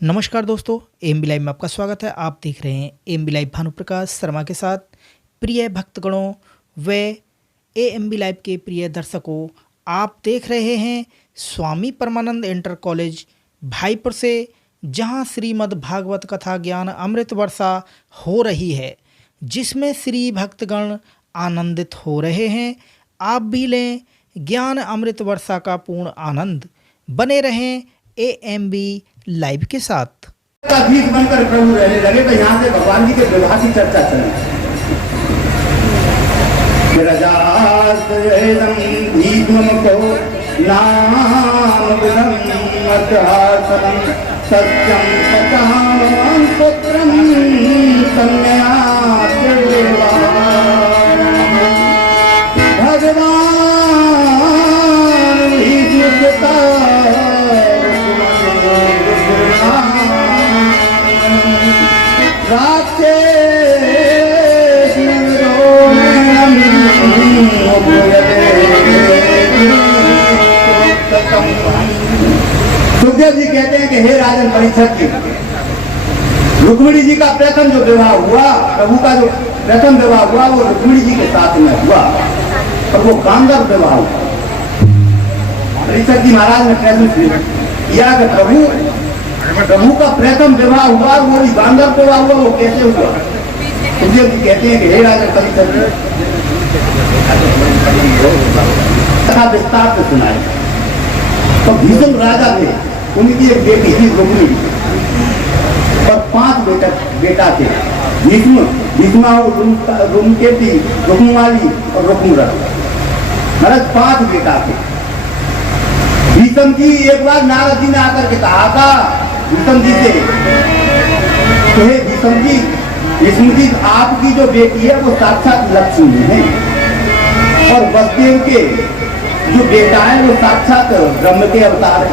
नमस्कार दोस्तों, AMB live में आपका स्वागत है। आप देख रहे हैं एएमबी लाइव भानुप्रकाश शर्मा के साथ। प्रिय भक्तगणों व एएमबी लाइव के प्रिय दर्शकों, आप देख रहे हैं स्वामी परमानंद इंटर कॉलेज भाईपुर से, जहां श्रीमद् भागवत कथा ज्ञान अमृत वर्षा हो रही है, जिसमें श्री भक्तगण आनंदित हो रहे हैं। आप भी लें ज्ञान अमृत वर्षा का पूर्ण आनंद। बने रहें एएमबी लाइव के साथ। का भीख बनकर प्रभु रहने लगे तो यहाँ से भगवान जी के विवाह की चर्चा चली। सत्यम सताम पुत्रम कन्या सुखदेव जी कहते हैं कि हे राजन परीक्षित जी, रुक्मिणी जी का प्रथम जो विवाह हुआ, प्रभु का जो प्रथम विवाह हुआ वो रुक्मिणी जी के साथ में हुआ, और वो गांधर्व विवाह हुआ। परीक्षित जी महाराज ने प्रश्न किया कि प्रभु का प्रथम विवाह हुआ, वो गांधर्व विवाह हुआ, वो कैसे हुआ? सुखदेव जी कहते हैं कि हे राजन परीक्षित जी, कथा विस्तार से सुनाए। तो भीष्म राजा थे, उनकी एक बेटी थी रुक्मिणी, और 5 बेटा थे। भीष्मा, रुमकेती, रुक्मवाली और रुक्मरथ, मतलब 5 बेटा थे। भीष्म जी एक बार नारद जी ने आकर के कहा था भीष्म जी से, हे भीष्म जी आपकी जो बेटी है वो साक्षात लक्ष्मी है, और वसुदेव के जो बेटा है वो साक्षात ब्रह्म के अवतार है।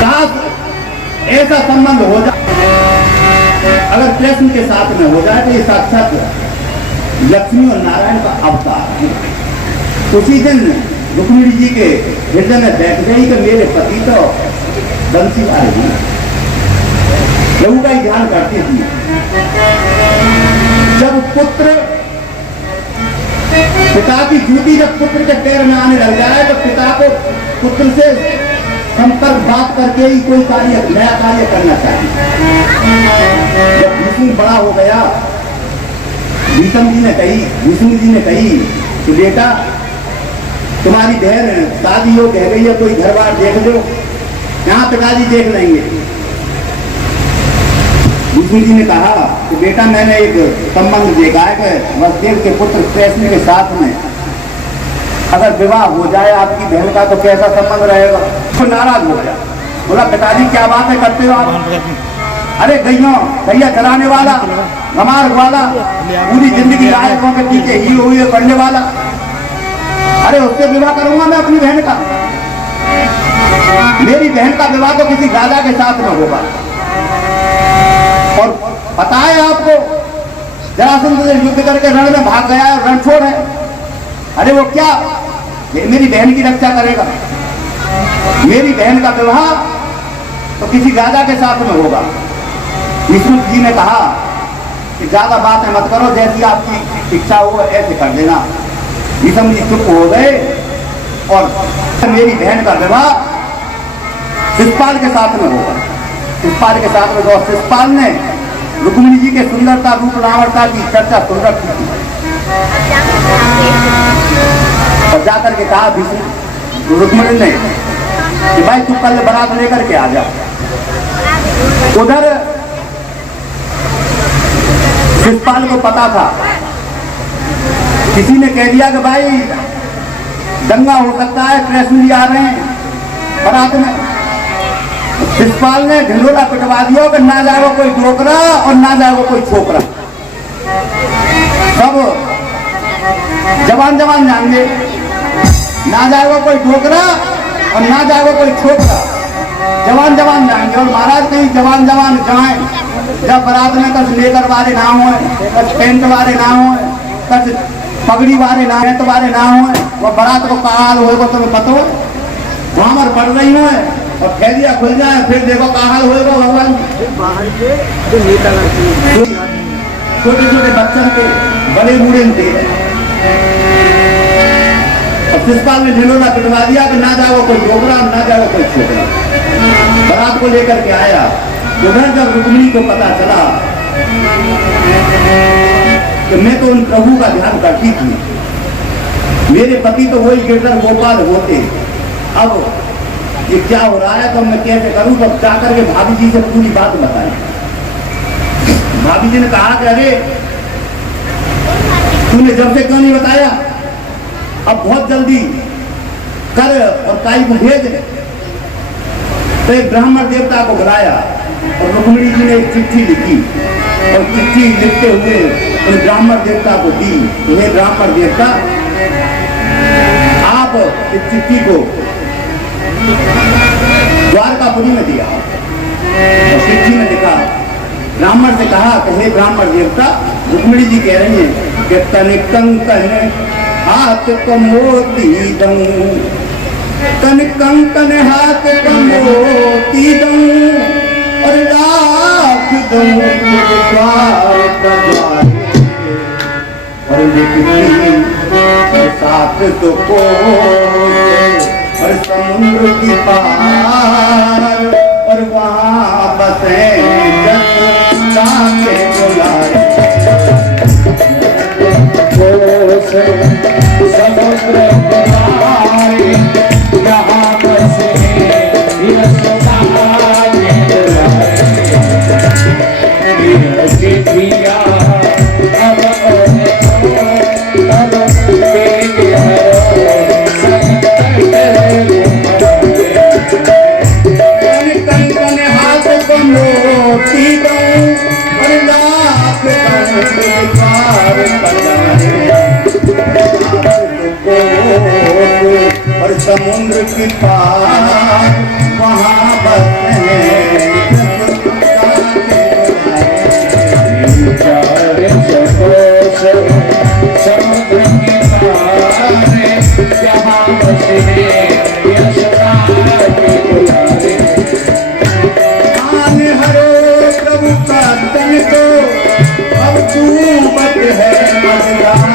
काश ऐसा संबंध हो जाए, अगर कृष्ण के साथ में हो जाए तो ये साक्षात लक्ष्मी और नारायण का अवतार है। उसी दिन रुक्मिणी जी के हृदय में बैठ गई कि मेरे पति तो बंसी वाले हैं, प्रभु का ही ध्यान करती थी। जब पिता की जूती जब पुत्र के पैर में आने लग जाए तो पिता को पुत्र से संपर्क बात करके ही कोई नया कार्य करना चाहिए। जब भीष्म बड़ा हो गया, भीष्म जी ने कही कि बेटा तुम्हारी बहन शादी हो कह गई है, कोई घर बार देख लो, यहाँ पिताजी देख लेंगे। भीष्म जी ने कहा कि बेटा मैंने एक संबंध देखा है कि वसुदेव के पुत्र कृष्ण के साथ में अगर विवाह हो जाए आपकी बहन का तो कैसा संबंध रहेगा। तो नाराज हो गया, बोला पिताजी क्या बातें करते हो आप? अरे गैया चराने वाला, गमार वाला, पूरी जिंदगी रायकों के पीछे ही हुई करने वाला, अरे उससे विवाह करूंगा मैं अपनी बहन का? मेरी बहन का विवाह तो किसी राजा के साथ में होगा। और पता है आपको, जरासंध से युद्ध करके रण में भाग गया है, रण छोड़ है। अरे वो क्या, ये मेरी बहन की रक्षा करेगा? मेरी बहन का विवाह तो किसी राजा के साथ में होगा। विष्णु जी ने कहा कि ज्यादा बातें मत करो, जैसी आपकी इच्छा हो ऐसे कर देना। विष्णु जी चुप हो गए, और मेरी बहन का विवाह शिशुपाल के साथ में होगा। शिशुपाल के साथ में, और शिशुपाल ने रुक्मिणी जी के सुंदरता रूप लावणता की चर्चा सुन रखी थी, और जाकर के कहा भीष्म रुक्मिणी ने कि भाई तू कल बारात लेकर के आ जा। उधर शिशुपाल को पता था, किसी ने कह दिया कि भाई दंगा हो सकता है, कृष्ण जी आ रहे हैं बारात में। शिशुपाल ने ढिंडोरा पिटवा दिया कि ना जाएगा कोई डोकरा और ना जाएगा कोई छोकरा, सब जवान जाएंगे, ना जाएगा कोई डोकरा और ना जाएगा कोई छोकरा, जवान जाएंगे। और महाराज कहीं जवान जाए जब बारात में कच लेकर वाले ना हो, कच पेंट वाले ना हो, कच पगड़ी वाले ना वाले ना हो, वो बारात को कहा हो तुम्हें पता हो, वहां पर पड़ रही हो और थैलियां खुल जाए फिर देखो क्या हाल होएगा भगवान। छोटे छोटे बच्चों के बड़े बूढ़े थे और शिषपाल ने ढिंढोरा पिटवा दिया कि ना जाओ कोई डोबरा ना जाओ कोई छोकरा। बारात को लेकर के आया उधर जब रुक्मिणी को पता चला कि मैं तो उन प्रभु का ध्यान करती थी, मेरे पति तो वही गिरधर गोपाल होते, अब ये क्या हो रहा है तो मैं कैसे करूं। तो जाकर के भाभी जी से पूरी बात बताई। भाभी जी ने कहा कि अरे तूने जब से क्यों नहीं बताया, अब बहुत जल्दी कर और ताई को भेज। तो एक ब्राह्मण देवता को बुलाया और रुक्मिणी जी ने एक चिट्ठी लिखी और चिट्ठी लिखते हुए उन ब्राह्मण देवता को दी। हे ब्राह्मण देवता, आप इस चिट्ठी को द्वारकापुरी में दिया और चिट्ठी में लिखा, ब्राह्मण से कहा कि हे ब्राह्मण देवता, रुक्मिणी जी कह रही है कि तन कंकन हाथ को मोती दूं, तन कंकन हाथ को मोती दूं और लाख दूं द्वार और लिखती साथ तो को और समुद्र की पार और वहाँ बसे के बुलाए समुद्र यहाँ बसे और समुद्र की पार वहाँ बसते समुद्र की पार यहाँ बसते प्रभु का तन को अब तू बच है मददार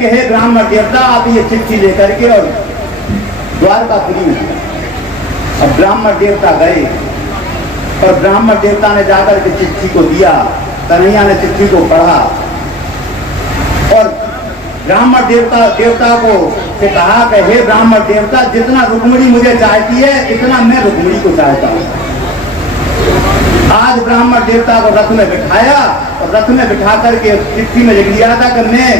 हमारे ब्राह्मण देवता आप ये चिट्ठी लेकर के और द्वारकापुरी में। अब ब्राह्मण देवता गए और ब्राह्मण देवता ने जाकर के चिट्ठी को दिया। कन्हैया ने चिट्ठी को पढ़ा और ब्राह्मण देवता को से कहा कि हे ब्राह्मण देवता, जितना रुक्मिणी मुझे चाहती है इतना मैं रुक्मिणी को चाहता हूँ। आज ब्राह्मण देवता को रथ में बिठाया और रथ में बिठा करके चिट्ठी में लिख लिया था कि मैं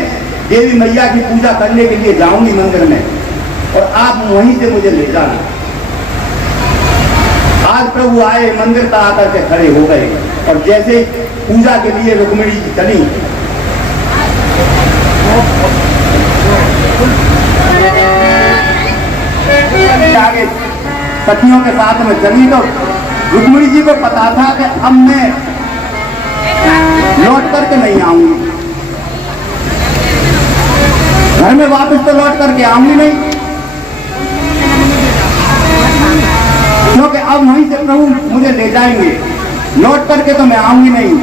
देवी मैया की पूजा करने के लिए जाऊंगी मंदिर में और आप वहीं से मुझे ले जाना। आज प्रभु आए, मंदिर पर आकर के खड़े हो गए और जैसे पूजा के लिए रुक्मिणी जी चली, आगे सखियों के साथ में चली तो रुक्मिणी जी को पता था कि अब मैं लौट करके नहीं आऊंगी, घर में वापस तो लौट करके आऊंगी नहीं, क्योंकि अब वहीं से प्रभु मुझे ले जाएंगे, लौट करके तो मैं आऊंगी नहीं।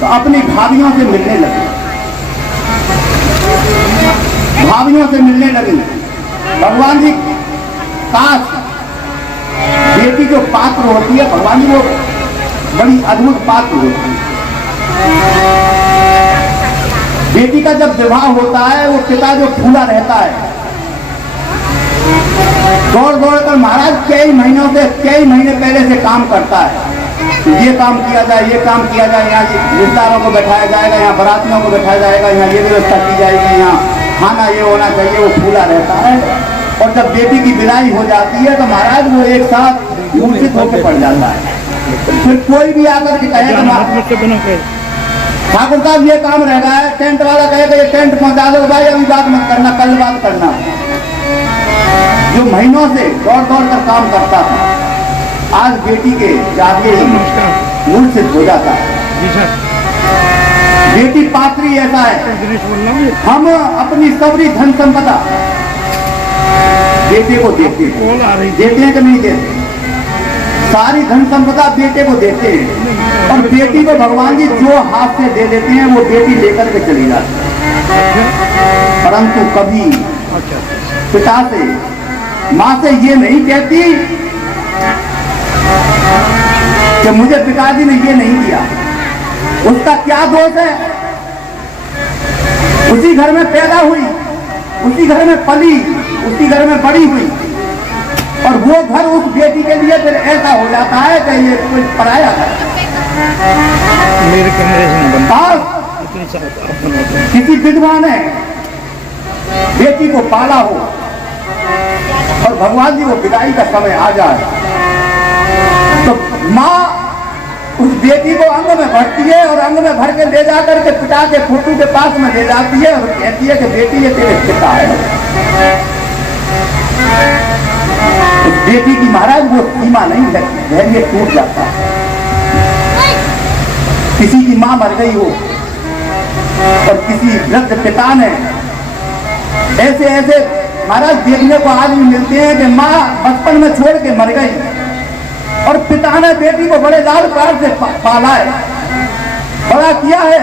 तो अपनी भाभियों से मिलने लगी, भाभियों से मिलने लगी। भगवान जी काश बेटी जो पात्र होती है, भगवान जी वो बड़ी अद्भुत पात्र होती है। बेटी का जब विवाह होता है वो पिता जो फूला रहता है, दौड़ दौड़ कर महाराज कई महीने पहले से काम करता है, ये काम किया जाए, ये काम किया जाए, यहाँ रिश्तेदारों को बैठाया जाएगा, यहाँ बारातियों को बैठाया जाएगा, यहाँ ये व्यवस्था की जाएगी, यहाँ खाना ये होना चाहिए, वो फूला रहता है। और जब बेटी की विदाई हो जाती है तो महाराज वो एक साथ मूर्छित होकर पड़ जाता है। फिर कोई भी आकर के कहेगा ठाकुर साहब ये काम रह गया है, टेंट वाला कहेगा ये टेंट पहुंचा दो भाई, अभी बात मत करना, कल बात करना। जो महीनों से दौड़ दौड़ कर काम करता था, आज बेटी के जाके मूर्छित हो जाता है। बेटी पात्री ऐसा है, हम अपनी सबरी धन संपदा बेटे को देते हैं कि नहीं देते? सारी धन संपदा बेटे को देते हैं, और बेटी को भगवान जी जो हाथ से दे देते हैं वो बेटी लेकर के चली जाती है। परंतु कभी पिता से, माँ से ये नहीं कहती कि मुझे पिताजी ने ये नहीं दिया। उसका क्या दोष है? उसी घर में पैदा हुई, उसी घर में पली, उसी घर में बड़ी हुई, और वो घर उस बेटी के लिए फिर ऐसा हो जाता है कि ये कोई पराया है। मेरे कैमरे से न बनता। किसी विद्वान ने बेटी को पाला हो और भगवान जी को विदाई का समय आ जाए तो माँ उस बेटी को अंग में भरती है, और अंग में भर के ले जाकर के पिता के फोटो के पास में ले जाती है और कहती है कि बेटी ये तेरे पिता है। उस बेटी की महाराज वो सीमा नहीं लगती, धैर्य टूट जाता है। किसी की माँ मर गई हो और किसी वृद्ध पिता ने ऐसे ऐसे महाराज देखने को आज भी मिलते हैं कि माँ बचपन में छोड़ के मर गई और पिता ने बेटी को बड़े लाल प्यार से पाला है, बड़ा किया है,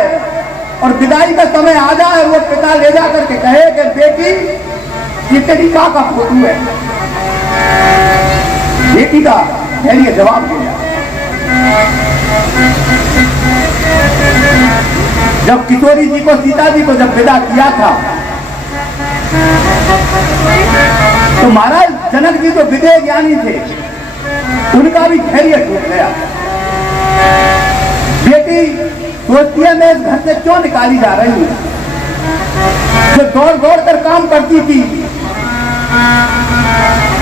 और विदाई का समय आ जाए वो पिता ले जा करके कहे कि बेटी ये तेरी माँ का फोटो है। बेटी का धैर्य जवाब दिया। जब किशोरी जी को, सीता जी को जब विदा किया था तो महाराज जनक जी तो विदेह ज्ञानी थे, उनका भी धैर्य टूट गया। बेटी सोचती है मैं इस घर से क्यों निकाली जा रही हूँ, जो दौड़ दौड़ कर काम करती थी।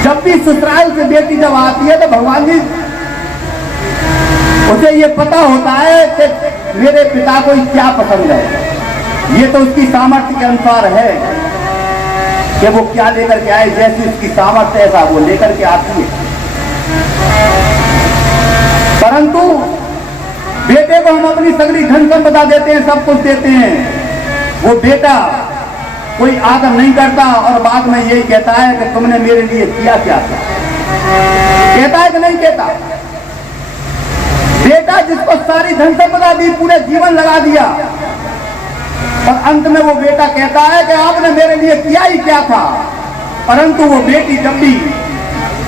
जब भी ससुराल से बेटी जब आती है तो भगवान जी उसे ये पता होता है कि मेरे पिता को क्या पसंद है। ये तो उसकी सामर्थ्य के अनुसार है कि वो क्या लेकर के आए, जैसी उसकी सामर्थ्य ऐसा वो लेकर के आती है। परंतु बेटे को हम अपनी सगली धन संपदा देते हैं, सब कुछ देते हैं, वो बेटा कोई आदर नहीं करता और बाद में यही कहता है कि तुमने मेरे लिए किया क्या था। कहता है कि नहीं कहता? बेटा जिसको सारी धन संपदा दी, पूरे जीवन लगा दिया, और अंत में वो बेटा कहता है कि आपने मेरे लिए किया ही क्या था। परंतु वो बेटी जब भी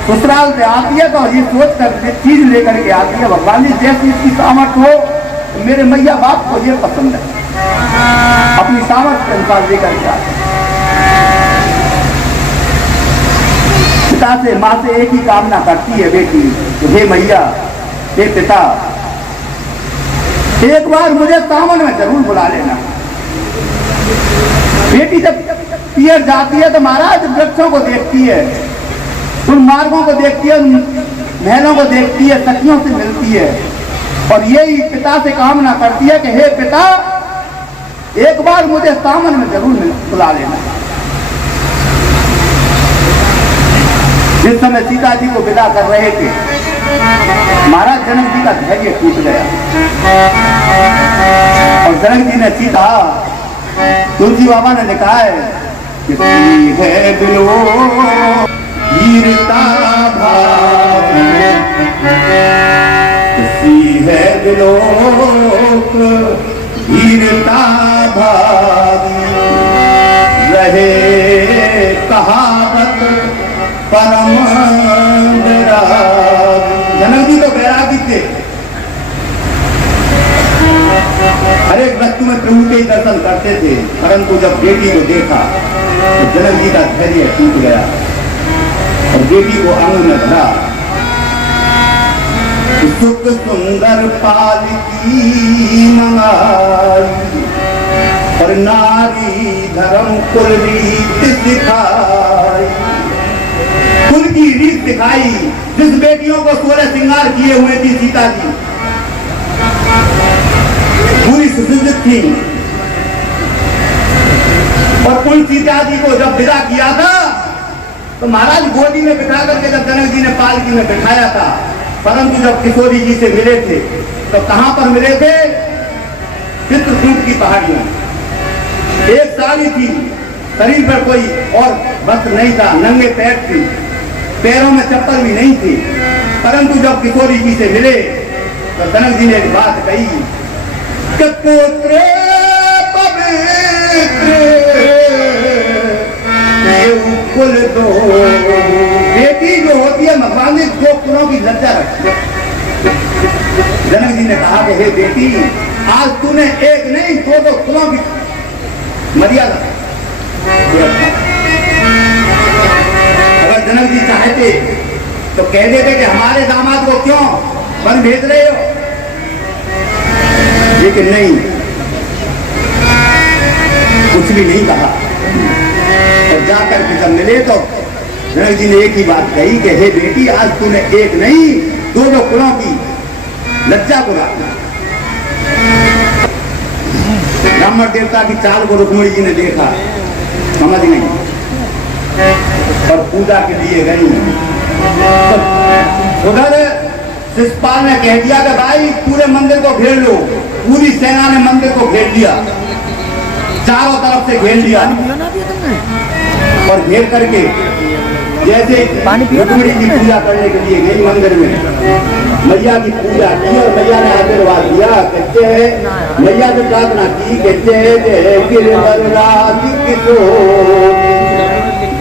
ससुराल से आती है तो ये सोच कर चीज लेकर के आती है, भगवान जी जैसी इसकी सामर्थ्य हो, मेरे मैया बाप को ये पसंद है, अपनी सामर्थ्य के अनुसार लेकर के आती है। पिता से, माँ से एक ही कामना करती है बेटी, हे मैया, हे पिता, एक बार मुझे सावन में जरूर बुला लेना। बेटी जब पियर जाती है तो महाराज वृक्षों को देखती है, उन मार्गों को देखती है, उन महलों को देखती है, सखियों से मिलती है, और यही पिता से कामना करती है कि हे पिता, एक बार मुझे सावन में जरूर बुला लेना। जिस समय सीता जी को विदा कर रहे थे, महाराज जनक जी का धैर्य टूट गया, और जनक जी ने सीता, तुलसी बाबा ने लिखा है कि है दिलो वीरता भावी, है दिलोक वीरता भावी, रहे कहावत परम वैरागी। जनक जी तो वैरागी थे, हर एक वस्तु में प्रभु के ही दर्शन करते थे, परंतु जब बेटी को देखा तो जनक जी का धैर्य टूट गया और बेटी को अंग में भरा। सुख सुंदर पालकी मंगाई, और नारी धर्म कुल रीत सिखाई। कुल की रीत दिखाई, जिस बेटियों को 16 श्रृंगार किए हुए थी सीता जी, पूरी सुसज्जित थी। और उन सीता जी को जब विदा किया था तो महाराज गोदी में बिठा करके जब जनक जी ने पालकी में बिठाया था, परंतु जब किशोरी जी से मिले थे तो कहां पर मिले थे? चित्रकूट की पहाड़ियों। एक साड़ी थी, शरीर पर कोई और वस्त्र नहीं था, नंगे पैर थी, पैरों में चप्पल भी नहीं थी। परंतु जब किशोरी जी से मिले तो जनक जी ने एक बात कही कि पुत्र पवित्र कुल दो। बेटी जो होती है भगवान ने 2 कुलों की लज्जा रखी। जनक जी ने कहा कि हे बेटी, आज तूने एक नहीं 2 कुलों की मर्यादा। अगर जनक जी चाहते तो कह देते कि हमारे दामाद को क्यों वन भेज रहे हो, लेकिन नहीं, कुछ भी नहीं कहा। और जाकर के जब मिले तो जनक जी ने एक ही बात कही कि हे बेटी, आज तूने एक नहीं 2 कुलों की लज्जा को रखना। ब्राह्मण देवता की चाल को रुक्मिणी जी ने देखा, समझ नहीं, और पूजा के लिए गई। तो उधर शिषपाल ने कह दिया कि भाई पूरे मंदिर को घेर लो। पूरी सेना ने मंदिर को घेर लिया, चारों तरफ से घेर लिया, और घेर करके जैसे रुक्मिणी की पूजा करने के लिए गई मंदिर में, मैया की पूजा की और मैया ने आशीर्वाद दिया। कहते हैं मैया से प्रार्थना की, कहते हैं गिरिवरराज किशोर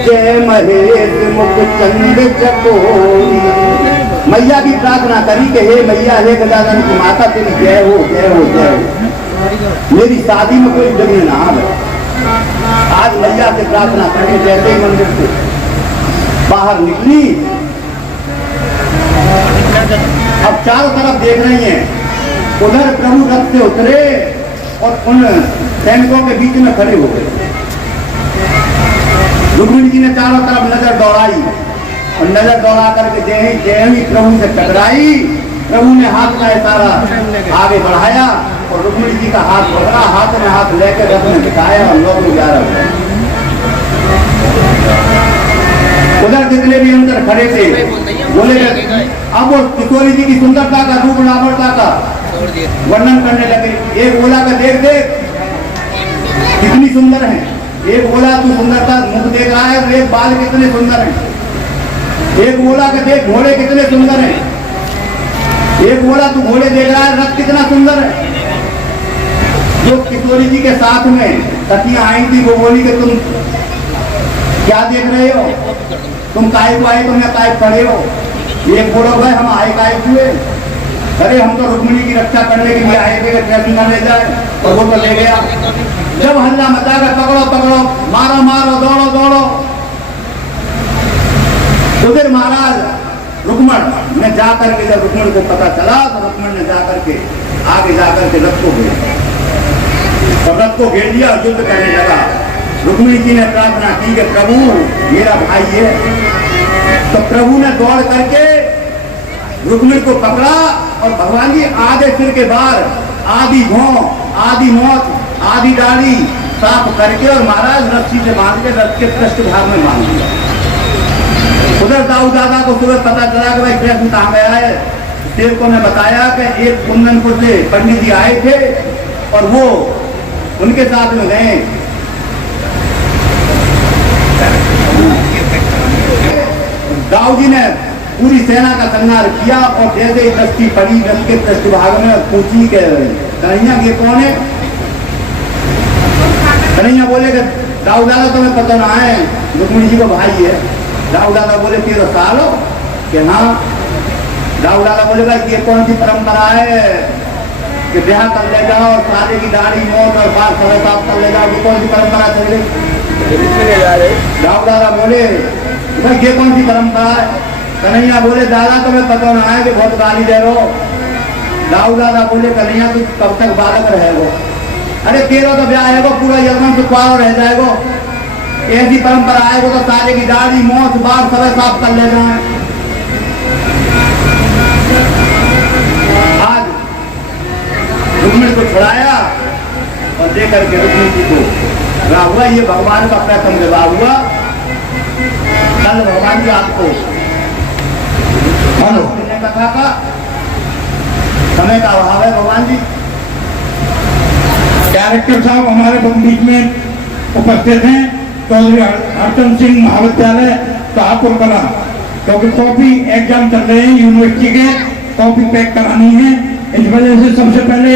जय महेश मुख चंद्र चकोरी। मैया की प्रार्थना करी कि हे मैया, हे गजानन की माता, तेरी जय हो, जय हो, जय हो। मेरी शादी में कोई विघ्न ना आवे। आज मैया से प्रार्थना करने जैसे ही मंदिर से बाहर निकली, अब चारों तरफ देख रही हैं। उधर प्रभु रथ से उतरे और उन सैनिकों के बीच में खड़े हो गए। रुक्मिणी जी ने चारों तरफ नजर दौड़ाई और नजर दौड़ा करके जय प्रभु से टकराई। प्रभु ने हाथ का इशारा आगे बढ़ाया और रुक्मिणी जी का हाथ पकड़ा, हाथ में हाथ लेकर रथ में बिठाया और लोग 11 उधर जितने भी अंदर खड़े थे बोले, अब वो किशोरी जी की सुंदरता का, रूप लावणता का वर्णन करने लगे। एक बोला का देख देख कितनी सुंदर है, एक बोला तू सुंदरता मुख देख रहा है, एक बाल कितने सुंदर हैं, एक बोला कि देख घोड़े कितने सुंदर हैं, एक बोला तू घोड़े देख रहा है, रथ कितना सुंदर है। जो किशोरी जी के साथ में सखियां आई थी वो बोली कि तुम क्या देख रहे हो, तुम काय को आए, तुमने काय खड़े हो। एक बोलो भाई हम आए काय हुए, अरे हम तो रुक्मिणी की रक्षा करने के लिए आए थे, ट्रैफिक न ले जाए, और वो तो ले गया। जब हल्ला मचा कर पकड़ो पकड़ो, मारो मारो, दौड़ो दौड़ो, तो फिर महाराज रुक्मण ने जाकर के, जब रुक्मण को पता चला तो रुक्मण ने जाकर के आगे जाकर के रथ को घेरा और रथ को घेर दिया, युद्ध करने लगा। रुक्मिणी जी ने प्रार्थना की कि प्रभु मेरा भाई है, तो प्रभु ने दौड़ करके रुक्मिणी को पकड़ा और भगवान जी आधे सिर के बाहर आधी भौं, आधी मौत, आधी डाली साफ करके और महाराज रस्सी से बांध के रथ के पृष्ठ भाग में बांध दिया। उधर दाऊ दादा को सुबह पता चला कि भाई कृष्ण कहाँ गया है। सेवकों ने बताया कि एक कुंदनपुर से पंडित जी आए थे और वो उनके साथ में गए। दाऊ जी ने पूरी सेना का संहार किया और जैसे ही दस्ती पड़ी रथ के पृष्ठ भाग में पूछी के कन्हैया ये कौन है। कन्हैया बोले कि दाऊ दादा तुम्हें पता ना है, रुक्मिणी जी को भाई है। दाऊ दादा बोले 13 साल हो कि हाँ। दाऊ दादा बोले भाई ये कौन सी परंपरा है कि ब्याह कर ले जाओ और साले की दाढ़ी मोट और बाल सर साफ कर ले जाओ, ये कौन सी परंपरा चल रही। दाऊ दादा बोले भाई ये कौन सी परंपरा है। कन्हैया बोले दादा तुम्हें पता ना है कि बहुत गाली दे रहे हो। दाऊ दादा बोले कन्हैया तू कब तक बालक रहेगो, अरे 13 तो ब्याह है वो पूरा यजमान से कुआर रह जाएगो। ऐसी परंपरा है वो तो ताजे की दाढ़ी मोछ बाल सब साफ कर ले जाए। आज रुक्मिणी को छुड़ाया और देकर के रुक्मिणी जी को विवाह हुआ। ये भगवान का प्रथम विवाह हुआ। कल भगवान जी आपको कथा का समय का अभाव है। भगवान जी डायरेक्टर साहब हमारे बीच में उपस्थित हैं, चौधरी हरचंद सिंह महाविद्यालय शाहपुर कला, क्योंकि कॉपी एग्जाम चल रहे हैं यूनिवर्सिटी के, कॉपी पैक करानी है। इस वजह से सबसे पहले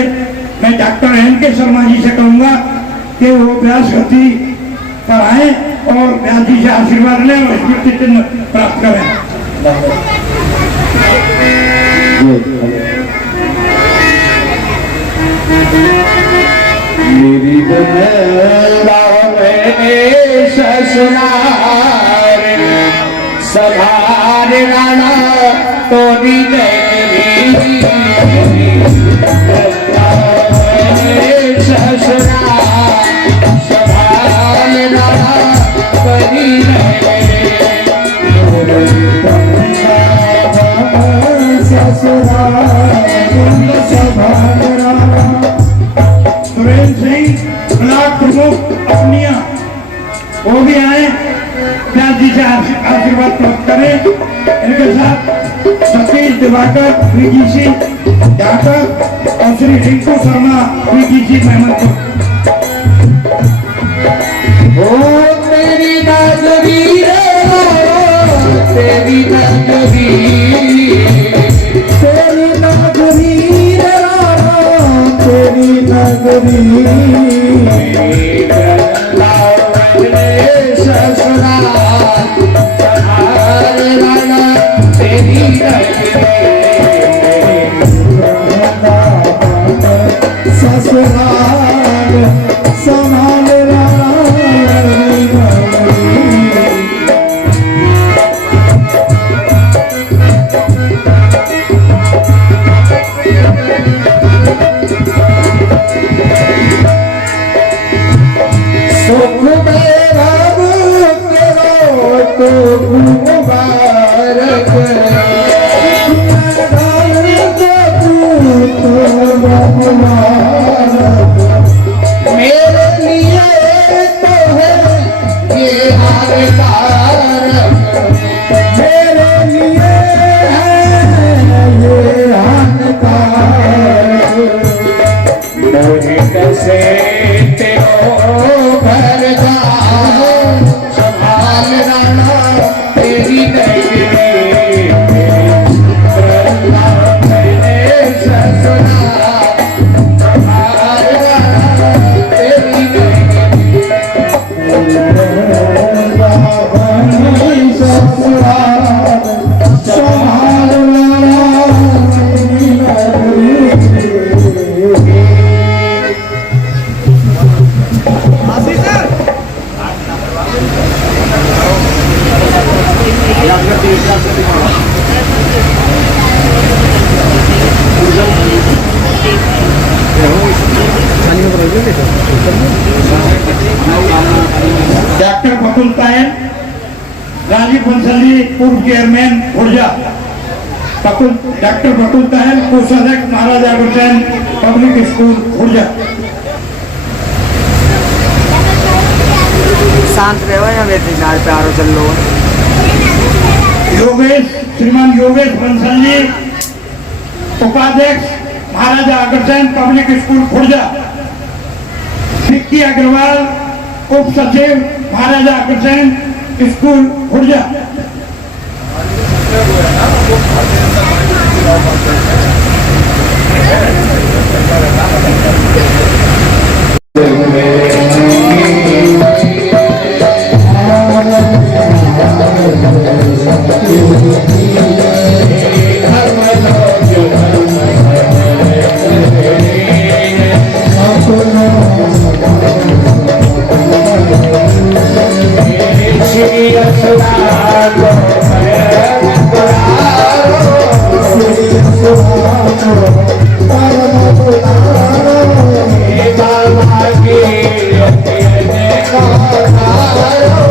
मैं डॉक्टर एन.के. शर्मा जी से कहूँगा कि वो व्यास गति पर आए और व्यास जी से आशीर्वाद लें और स्मृति चिन्ह प्राप्त करें। मेरी ससुराल सभार राणा तोरी ससुराल सभार राणा तोरी सुरेंद्र सिंह ब्लॉक प्रमुख अपनिया वो भी आए, व्यास जी से आशीर्वाद प्राप्त करें। इनके साथ सतीश दिवाकर वीजीसी डॉक्टर और श्री रिंकू शर्मा वीजीसी मेहमदपुर। तेरी नगरी तेरी नगरी तेरी नगरी तेरी नगरी ससुराल तेरी ससुराल संभाल मेरे लिए तो है ये हारकार, मेरे लिए है ये हारकार। मोहे कैसे तेरो घर जाओ संभाल राणा तेरी नगरी डॉक्टर बकुल तायन राजीव बंसली पूर्व चेयरमैन ऊर्जा, डॉक्टर बकुल तायन कोषाध्यक्ष महाराजा अग्रसेन पब्लिक स्कूल ऊर्जा। शांत रहो या मेरे नाल प्यारो चल लो। योगेश श्रीमान योगेश बंसल जी उपाध्यक्ष महाराजा अग्रसेन पब्लिक स्कूल खुर्जा। विक्की अग्रवाल उप सचिव महाराजा अग्रसेन स्कूल खुर्जा। Bye.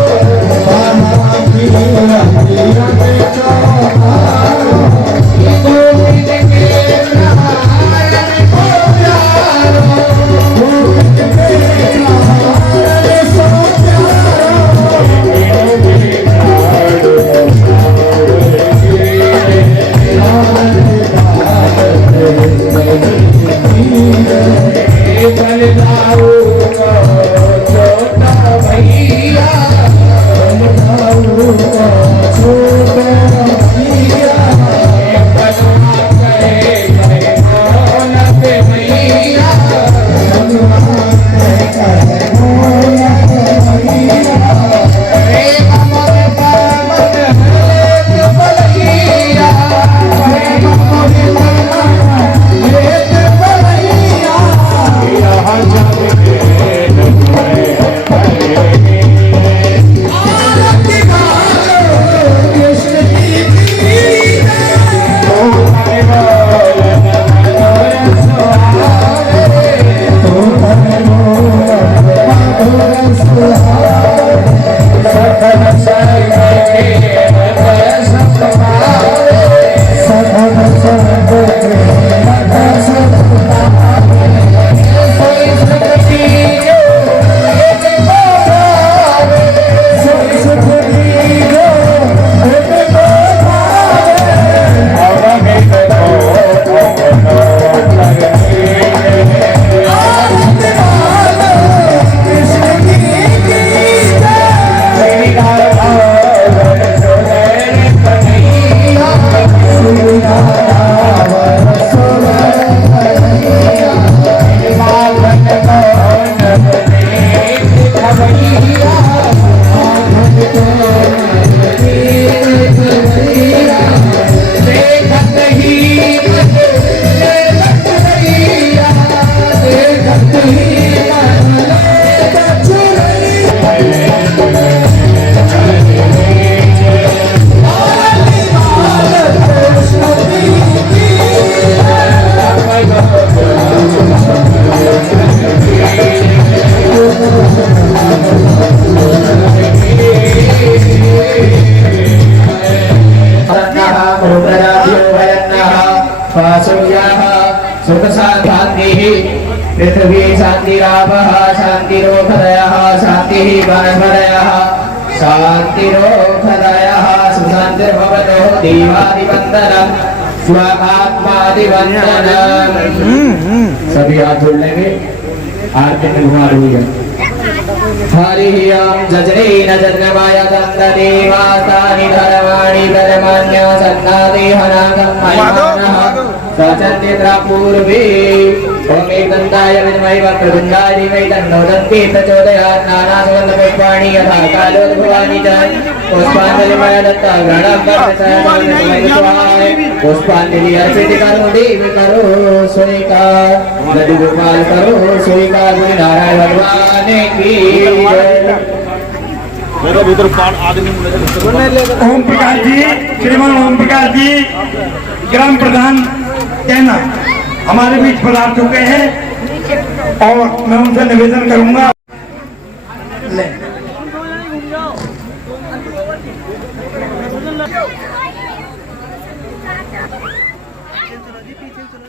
पृथ्वी शांतिरापः शांतिरोषधयः शांतिः वनस्पतयः शांतिरोषधयः सुशांतिर्भवतो देवादिवंदनम् स्वाहात्मादिवंदनम्। सभी हाथ जोड़ लेंगे, आरती में घुमा रही हरि ओम जजरेन जन्माय दंतदेवातानि धर्माणि कर्माण्य सन्नादेहनाकं मयमानः सचन्दित्रा पूर्वे ओम एकदन्ताय विद्महे वक्रतुण्डाय धीमहि तन्नो दन्ति प्रचोदयात् नानासुगन्धपुष्पाणि यथा कालोद्भवानि च पुष्पाञ्जलिमय दत्ता गणं वर्षसहस्रनामाय पुष्पाञ्जलि अर्पित करो देवी करो स्वीकार नदी गोपाल करो स्वीकार गुरु नारायण भगवान की मेरा भीतर पाठ आदमी ओम प्रकाश जी, श्रीमान ओम प्रकाश जी ग्राम प्रधान कहना हमारे बीच पधार चुके हैं और मैं उनसे निवेदन करूंगा ले। पीछे चलो